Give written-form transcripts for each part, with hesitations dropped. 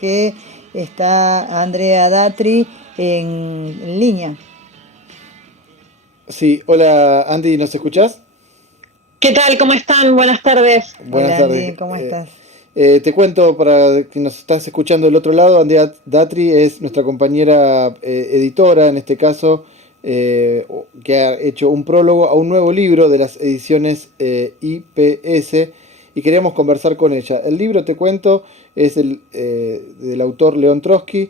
Que está Andrea Datri en línea. Sí, hola Andy, ¿nos escuchás? ¿Qué tal? ¿Cómo están? Buenas tardes. Buenas Hola Andy, tardes. ¿cómo estás? Te cuento para que nos estás escuchando del otro lado, Andrea Datri es nuestra compañera editora, en este caso, que ha hecho un prólogo a un nuevo libro de las ediciones IPS y queríamos conversar con ella. El libro, te cuento, es del autor León Trotsky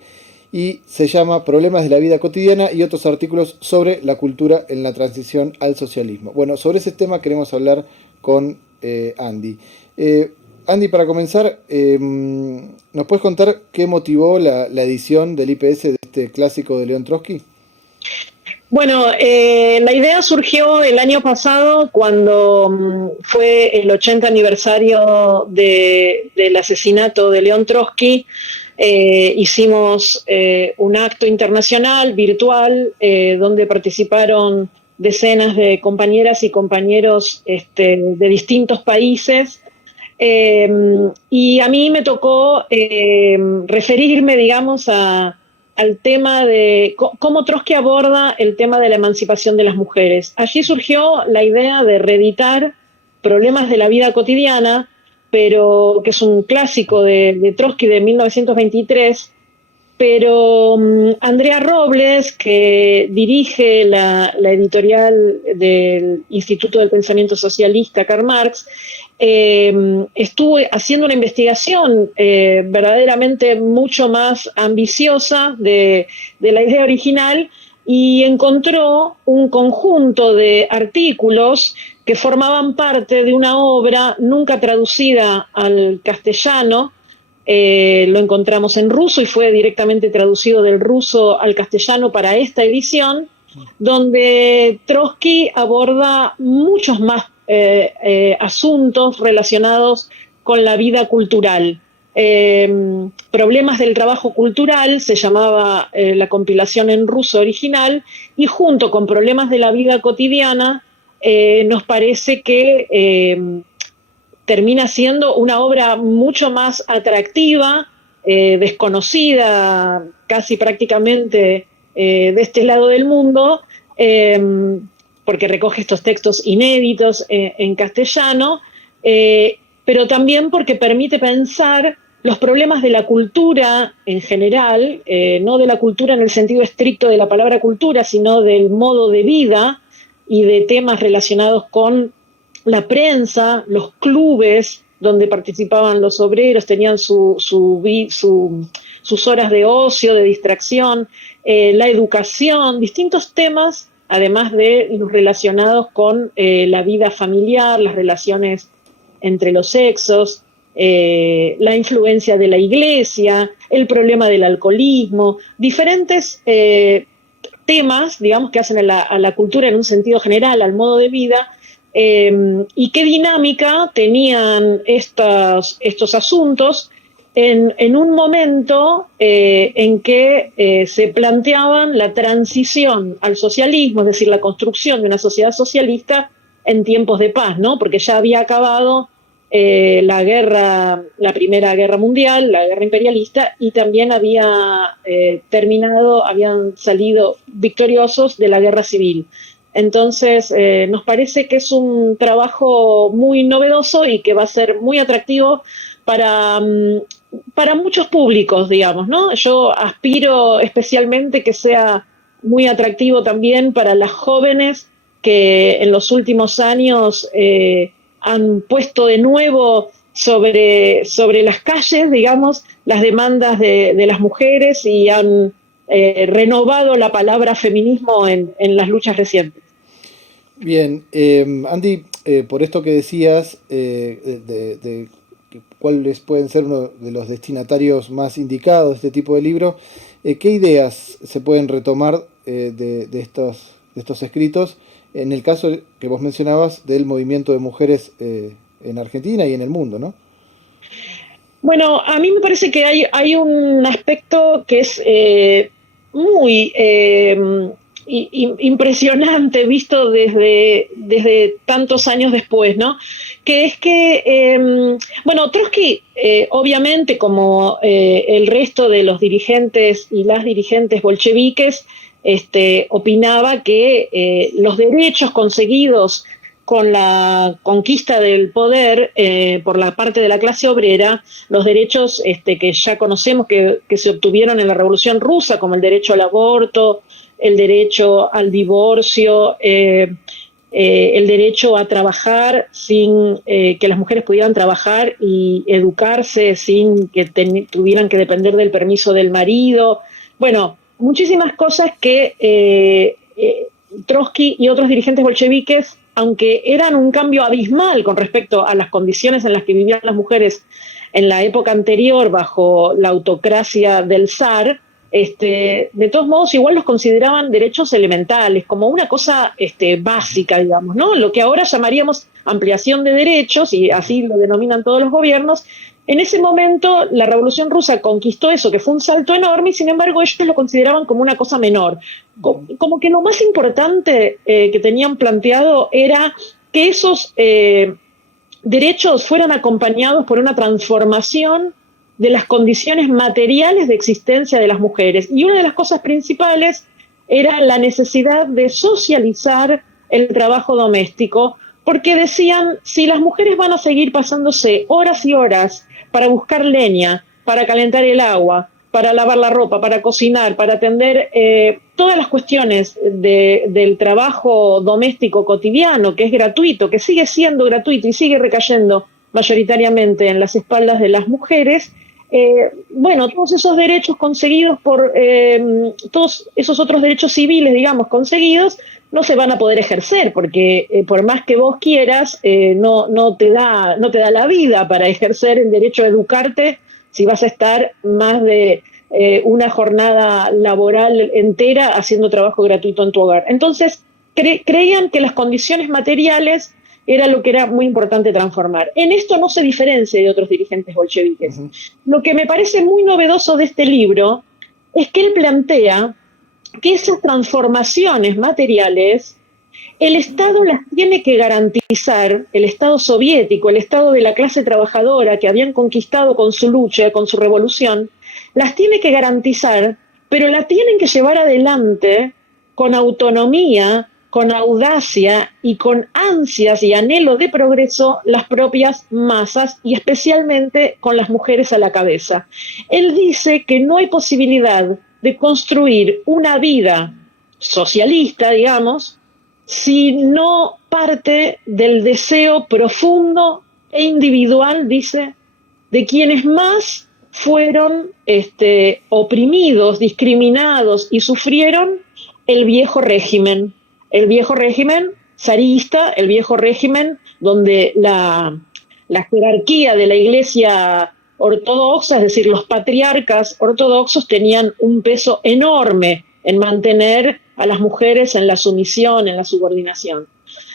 y se llama Problemas de la vida cotidiana y otros artículos sobre la cultura en la transición al socialismo. Bueno, sobre ese tema queremos hablar con Andy. Eh, Andy, para comenzar, ¿nos puedes contar qué motivó la edición del IPS de este clásico de León Trotsky? Bueno, la idea surgió el año pasado cuando fue el 80 aniversario del asesinato de León Trotsky. Hicimos un acto internacional, virtual, donde participaron decenas de compañeras y compañeros de distintos países. Y a mí me tocó referirme, digamos, al tema de cómo Trotsky aborda el tema de la emancipación de las mujeres. Allí surgió la idea de reeditar Problemas de la vida cotidiana, pero que es un clásico de Trotsky de 1923, pero Andrea Robles, que dirige la editorial del Instituto del Pensamiento Socialista, Karl Marx, estuvo haciendo una investigación verdaderamente mucho más ambiciosa de la idea original y encontró un conjunto de artículos que formaban parte de una obra nunca traducida al castellano. Lo encontramos en ruso y fue directamente traducido del ruso al castellano para esta edición, donde Trotsky aborda muchos más asuntos relacionados con la vida cultural. Problemas del trabajo cultural se llamaba la compilación en ruso original, y junto con Problemas de la vida cotidiana nos parece que termina siendo una obra mucho más atractiva, desconocida casi prácticamente de este lado del mundo, eh, porque recoge estos textos inéditos en castellano, pero también porque permite pensar los problemas de la cultura en general, no de la cultura en el sentido estricto de la palabra cultura, sino del modo de vida y de temas relacionados con la prensa, los clubes donde participaban los obreros, tenían sus horas de ocio, de distracción, la educación, distintos temas, además de los relacionados con la vida familiar, las relaciones entre los sexos, la influencia de la iglesia, el problema del alcoholismo, diferentes temas, digamos, que hacen a la cultura en un sentido general, al modo de vida. Y qué dinámica tenían estos asuntos en un momento en que se planteaban la transición al socialismo, es decir, la construcción de una sociedad socialista en tiempos de paz, ¿no? Porque ya había acabado la Primera Guerra Mundial, la guerra imperialista, y también habían salido victoriosos de la guerra civil. Entonces, nos parece que es un trabajo muy novedoso y que va a ser muy atractivo para, para muchos públicos, digamos, ¿no? Yo aspiro especialmente que sea muy atractivo también para las jóvenes que en los últimos años han puesto de nuevo sobre las calles, digamos, las demandas de las mujeres y han renovado la palabra feminismo en las luchas recientes. Bien, Andy, por esto que decías, cuáles pueden ser uno de los destinatarios más indicados de este tipo de libro, ¿qué ideas se pueden retomar de estos escritos en el caso que vos mencionabas del movimiento de mujeres en Argentina y en el mundo, ¿no? Bueno, a mí me parece que hay un aspecto que es muy impresionante visto desde tantos años después, ¿no? Que es que, bueno, Trotsky, obviamente, como el resto de los dirigentes y las dirigentes bolcheviques, opinaba que los derechos conseguidos con la conquista del poder por la parte de la clase obrera, los derechos que ya conocemos que se obtuvieron en la Revolución Rusa, como el derecho al aborto, el derecho al divorcio, el derecho a trabajar sin que las mujeres pudieran trabajar y educarse sin que tuvieran que depender del permiso del marido. Bueno, muchísimas cosas que Trotsky y otros dirigentes bolcheviques, aunque eran un cambio abismal con respecto a las condiciones en las que vivían las mujeres en la época anterior bajo la autocracia del zar, de todos modos igual los consideraban derechos elementales, como una cosa básica, digamos, ¿no? Lo que ahora llamaríamos ampliación de derechos, y así lo denominan todos los gobiernos. En ese momento la Revolución Rusa conquistó eso, que fue un salto enorme, y sin embargo ellos lo consideraban como una cosa menor. Como que lo más importante que tenían planteado era que esos derechos fueran acompañados por una transformación de las condiciones materiales de existencia de las mujeres. Y una de las cosas principales era la necesidad de socializar el trabajo doméstico, porque decían, si las mujeres van a seguir pasándose horas y horas para buscar leña, para calentar el agua, para lavar la ropa, para cocinar, para atender todas las cuestiones del trabajo doméstico cotidiano, que es gratuito, que sigue siendo gratuito y sigue recayendo mayoritariamente en las espaldas de las mujeres, bueno, todos esos derechos conseguidos por todos esos otros derechos civiles, digamos, conseguidos, no se van a poder ejercer, porque por más que vos quieras, no te da la vida para ejercer el derecho a educarte si vas a estar más de una jornada laboral entera haciendo trabajo gratuito en tu hogar. Entonces, creían que las condiciones materiales era lo que era muy importante transformar. En esto no se diferencia de otros dirigentes bolcheviques. Uh-huh. Lo que me parece muy novedoso de este libro es que él plantea que esas transformaciones materiales el Estado las tiene que garantizar, el Estado soviético, el Estado de la clase trabajadora que habían conquistado con su lucha, con su revolución, las tiene que garantizar, pero la tienen que llevar adelante con autonomía, con audacia y con ansias y anhelo de progreso las propias masas, y especialmente con las mujeres a la cabeza. Él dice que no hay posibilidad de construir una vida socialista, digamos, si no parte del deseo profundo e individual, dice, de quienes más fueron oprimidos, discriminados y sufrieron el viejo régimen zarista, el viejo régimen donde la jerarquía de la Iglesia ortodoxa, es decir, los patriarcas ortodoxos tenían un peso enorme en mantener a las mujeres en la sumisión, en la subordinación.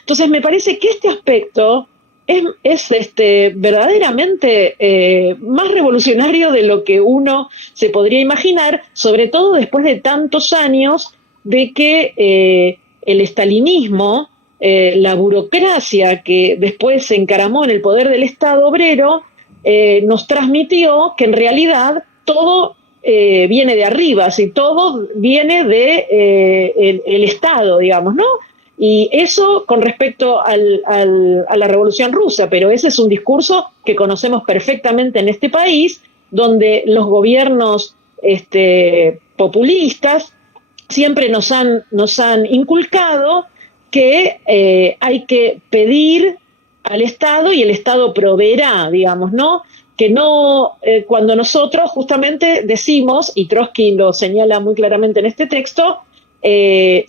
Entonces me parece que este aspecto es verdaderamente más revolucionario de lo que uno se podría imaginar, sobre todo después de tantos años de que el estalinismo, la burocracia que después se encaramó en el poder del Estado obrero, nos transmitió que en realidad todo viene de arriba, si todo viene de el Estado, digamos, ¿no? Y eso con respecto a la Revolución Rusa, pero ese es un discurso que conocemos perfectamente en este país, donde los gobiernos populistas siempre nos han inculcado que hay que pedir al Estado y el Estado proveerá, digamos, ¿no? Que no, cuando nosotros justamente decimos, y Trotsky lo señala muy claramente en este texto,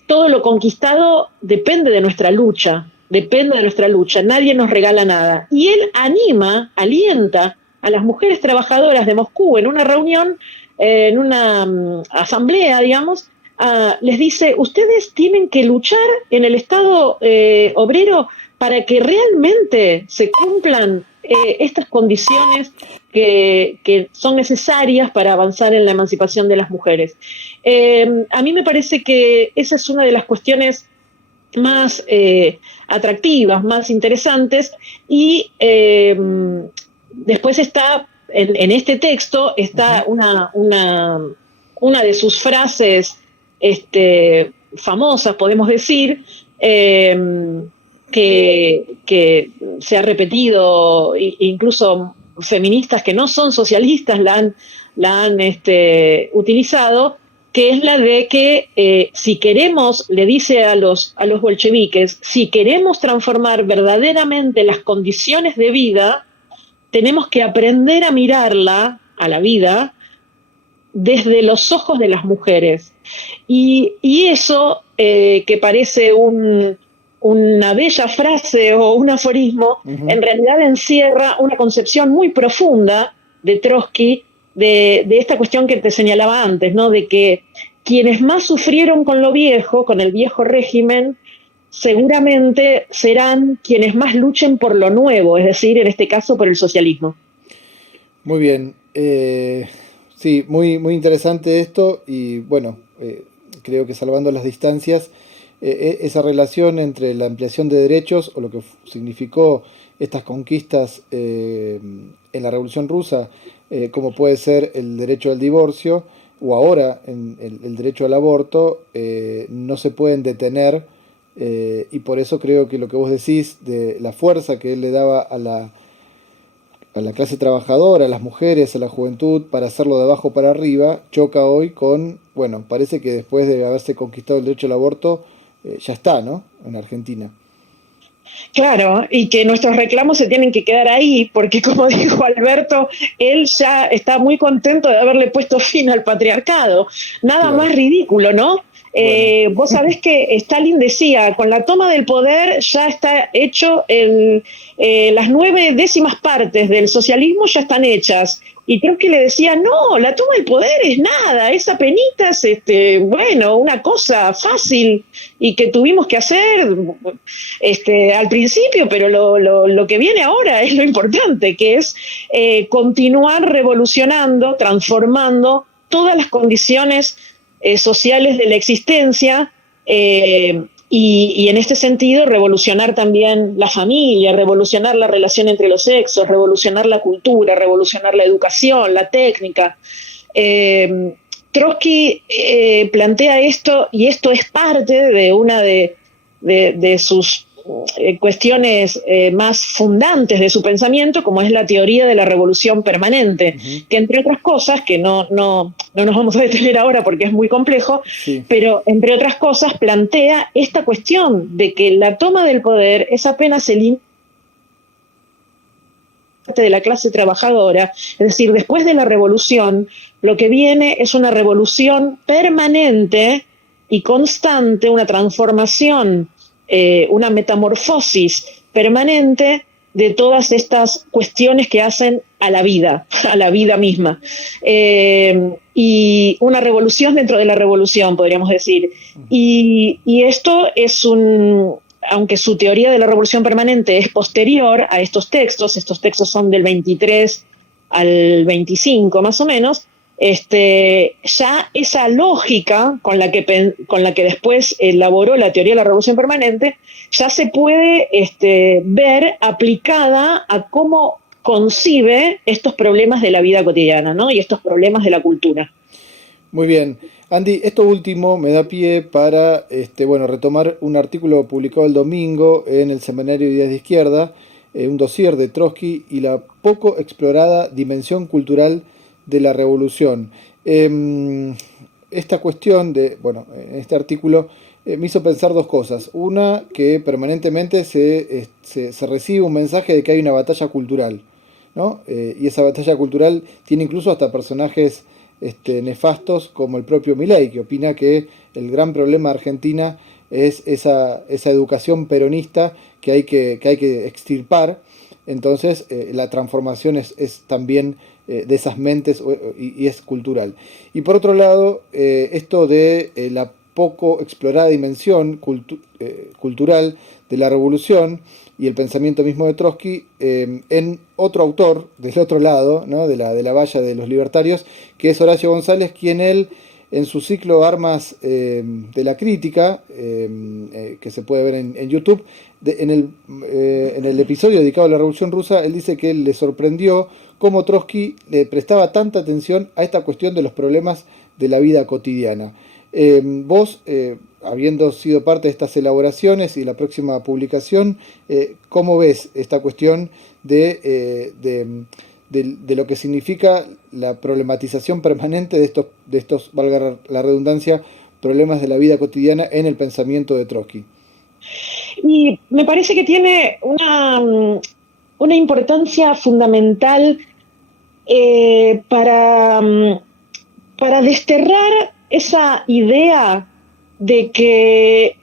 todo lo conquistado depende de nuestra lucha, nadie nos regala nada. Y él alienta a las mujeres trabajadoras de Moscú en una reunión, en una asamblea, digamos, les dice, ustedes tienen que luchar en el Estado obrero para que realmente se cumplan estas condiciones que son necesarias para avanzar en la emancipación de las mujeres. A mí me parece que esa es una de las cuestiones más atractivas, más interesantes, y después está, en este texto, está una de sus frases famosas, podemos decir, que se ha repetido, incluso feministas que no son socialistas la han utilizado, que es la de que si queremos, le dice a los bolcheviques, si queremos transformar verdaderamente las condiciones de vida, tenemos que aprender a mirarla, a la vida, desde los ojos de las mujeres. Y eso, que parece una bella frase o un aforismo, en realidad encierra una concepción muy profunda de Trotsky de esta cuestión que te señalaba antes, ¿no? De que quienes más sufrieron con lo viejo, con el viejo régimen, seguramente serán quienes más luchen por lo nuevo, es decir, en este caso por el socialismo. Muy bien. Sí, muy, muy interesante esto y bueno, creo que salvando las distancias, esa relación entre la ampliación de derechos o lo que significó estas conquistas en la Revolución Rusa, como puede ser el derecho al divorcio o ahora el derecho al aborto, no se pueden detener y por eso creo que lo que vos decís de la fuerza que él le daba a la clase trabajadora, a las mujeres, a la juventud, para hacerlo de abajo para arriba, choca hoy con, bueno, parece que después de haberse conquistado el derecho al aborto, ya está, ¿no? En Argentina. Claro, y que nuestros reclamos se tienen que quedar ahí, porque como dijo Alberto, él ya está muy contento de haberle puesto fin al patriarcado. Nada Claro. más ridículo, ¿no? Bueno. Vos sabés que Stalin decía, con la toma del poder ya está hecho, las 9/10 del socialismo ya están hechas. Y Trotsky le decía, no, la toma del poder es nada, esa penita es, bueno, una cosa fácil y que tuvimos que hacer al principio, pero lo que viene ahora es lo importante, que es continuar revolucionando, transformando todas las condiciones sociales de la existencia, y en este sentido revolucionar también la familia, revolucionar la relación entre los sexos, revolucionar la cultura, revolucionar la educación, la técnica. Trotsky plantea esto, y esto es parte de una de sus cuestiones más fundantes de su pensamiento, como es la teoría de la revolución permanente, que entre otras cosas, que no nos vamos a detener ahora porque es muy complejo, Sí. pero entre otras cosas plantea esta cuestión de que la toma del poder es apenas el de la clase trabajadora, es decir, después de la revolución, lo que viene es una revolución permanente y constante, una transformación, una metamorfosis permanente de todas estas cuestiones que hacen a la vida misma. Y una revolución dentro de la revolución, podríamos decir. Y esto es aunque su teoría de la revolución permanente es posterior a estos textos son del 23 al 25 más o menos, ya esa lógica con la que después elaboró la teoría de la revolución permanente ya se puede ver aplicada a cómo concibe estos problemas de la vida cotidiana, ¿no? Y estos problemas de la cultura. Muy bien. Andy, esto último me da pie para bueno, retomar un artículo publicado el domingo en el Semanario Días de Izquierda, un dossier de Trotsky y la poco explorada dimensión cultural de la revolución. Esta cuestión bueno, en este artículo me hizo pensar dos cosas. Una, que permanentemente se recibe un mensaje de que hay una batalla cultural, ¿no? Y esa batalla cultural tiene incluso hasta personajes nefastos como el propio Milei, que opina que el gran problema de Argentina es esa educación peronista que hay que extirpar. Entonces la transformación es también de esas mentes y es cultural. Y por otro lado, esto de la poco explorada dimensión cultural de la revolución y el pensamiento mismo de Trotsky en otro autor, del otro lado, ¿no? de la valla de los libertarios, que es Horacio González, quien él, en su ciclo Armas de la Crítica, que se puede ver en YouTube, en el episodio dedicado a la Revolución Rusa, él dice que le sorprendió cómo Trotsky le prestaba tanta atención a esta cuestión de los problemas de la vida cotidiana. Vos, habiendo sido parte de estas elaboraciones y la próxima publicación, ¿cómo ves esta cuestión de lo que significa la problematización permanente de estos, valga la redundancia, problemas de la vida cotidiana en el pensamiento de Trotsky? Y me parece que tiene una importancia fundamental para desterrar esa idea de que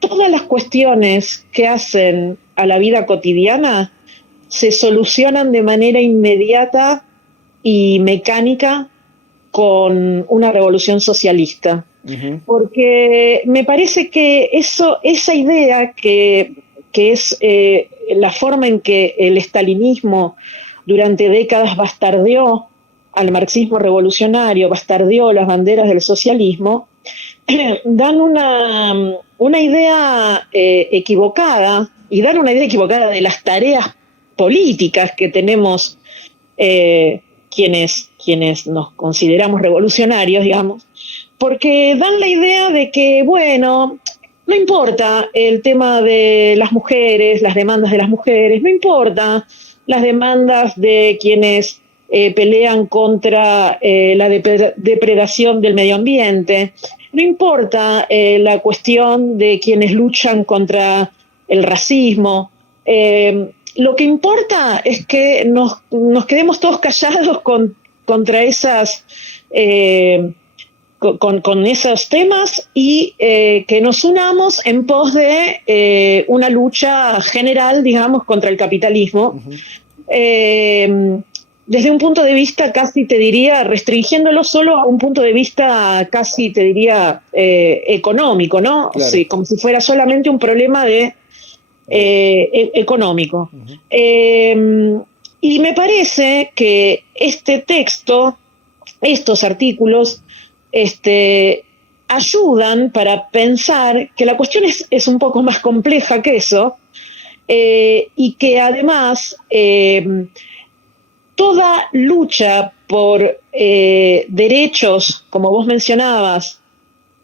todas las cuestiones que hacen a la vida cotidiana se solucionan de manera inmediata y mecánica con una revolución socialista. Uh-huh. Porque me parece que esa idea que es la forma en que el estalinismo durante décadas bastardeó al marxismo revolucionario, bastardeó las banderas del socialismo, dan una idea equivocada, y dan una idea equivocada de las tareas políticas que tenemos quienes nos consideramos revolucionarios, digamos, porque dan la idea de que, bueno, no importa el tema de las mujeres, las demandas de las mujeres, no importa las demandas de quienes pelean contra la depredación del medio ambiente, no importa la cuestión de quienes luchan contra el racismo. Lo que importa es que nos quedemos todos callados contra esas con esos temas y que nos unamos en pos de una lucha general, digamos, contra el capitalismo. Uh-huh. Desde un punto de vista casi, te diría, restringiéndolo solo a un punto de vista casi, te diría, económico, ¿no? Claro. Sí, como si fuera solamente un problema de económico. Uh-huh. Y me parece que este texto, estos artículos, ayudan para pensar que la cuestión es un poco más compleja que eso, y que además toda lucha por derechos, como vos mencionabas,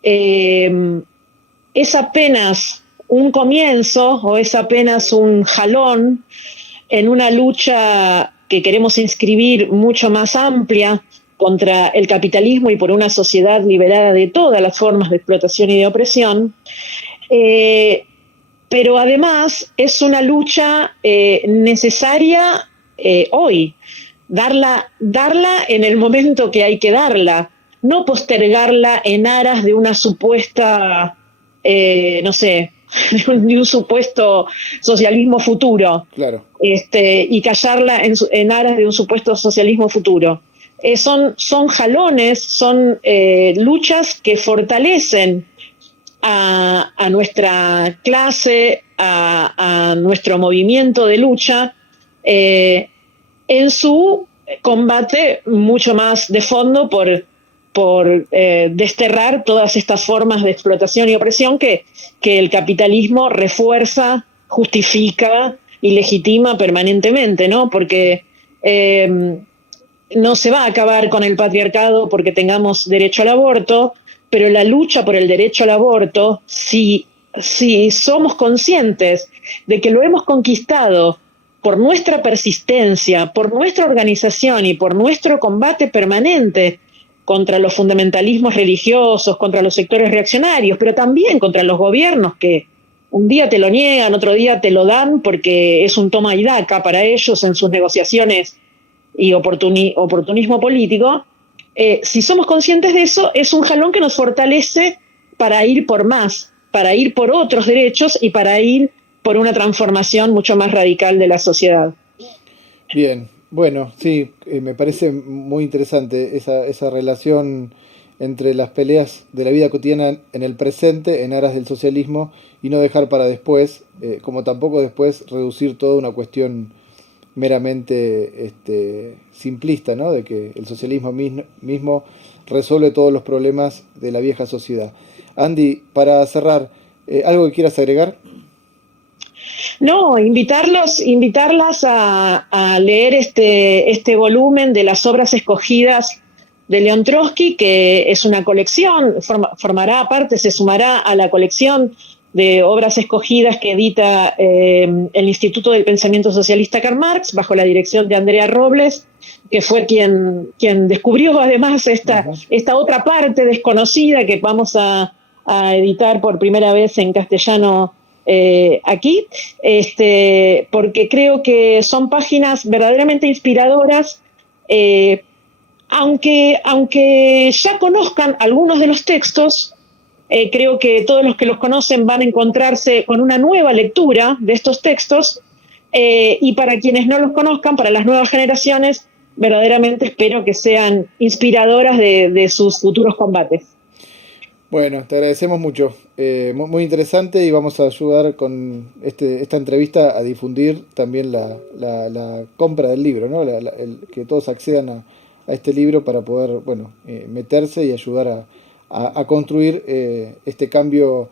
es apenas un comienzo o es apenas un jalón en una lucha que queremos inscribir mucho más amplia contra el capitalismo y por una sociedad liberada de todas las formas de explotación y de opresión, pero además es una lucha necesaria hoy, darla en el momento que hay que darla, no postergarla en aras de una supuesta, no sé, de un supuesto socialismo futuro. Claro. Y callarla en aras de un supuesto socialismo futuro. Son jalones, son luchas que fortalecen a nuestra clase, a nuestro movimiento de lucha, en su combate mucho más de fondo por desterrar todas estas formas de explotación y opresión que el capitalismo refuerza, justifica y legitima permanentemente, ¿no? Porque no se va a acabar con el patriarcado porque tengamos derecho al aborto, pero la lucha por el derecho al aborto, si somos conscientes de que lo hemos conquistado por nuestra persistencia, por nuestra organización y por nuestro combate permanente contra los fundamentalismos religiosos, contra los sectores reaccionarios, pero también contra los gobiernos que un día te lo niegan, otro día te lo dan porque es un toma y daca para ellos en sus negociaciones y oportunismo político. Si somos conscientes de eso, es un jalón que nos fortalece para ir por más, para ir por otros derechos y para ir por una transformación mucho más radical de la sociedad. Bien, bueno, sí, me parece muy interesante esa relación entre las peleas de la vida cotidiana en el presente en aras del socialismo y no dejar para después, como tampoco después reducir toda una cuestión meramente simplista, ¿no? De que el socialismo mismo resuelve todos los problemas de la vieja sociedad. Andy, para cerrar, ¿algo que quieras agregar? No, invitarlas a leer este volumen de las obras escogidas de León Trotsky, que es una colección, formará parte, se sumará a la colección de obras escogidas que edita el Instituto del Pensamiento Socialista Karl Marx, bajo la dirección de Andrea Robles, que fue quien descubrió además esta otra parte desconocida que vamos a editar por primera vez en castellano aquí, porque creo que son páginas verdaderamente inspiradoras, aunque ya conozcan algunos de los textos. Creo que todos los que los conocen van a encontrarse con una nueva lectura de estos textos, y para quienes no los conozcan, para las nuevas generaciones, verdaderamente espero que sean inspiradoras de sus futuros combates. Bueno, te agradecemos mucho. Muy interesante, y vamos a ayudar con esta entrevista a difundir también la compra del libro, ¿no? Que todos accedan a este libro para poder, bueno, meterse y ayudar a construir este cambio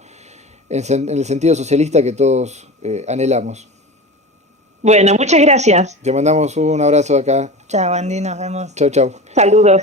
en el sentido socialista que todos anhelamos. Bueno, muchas gracias. Te mandamos un abrazo acá. Chao, Andy, nos vemos. Chau, chau. Saludos.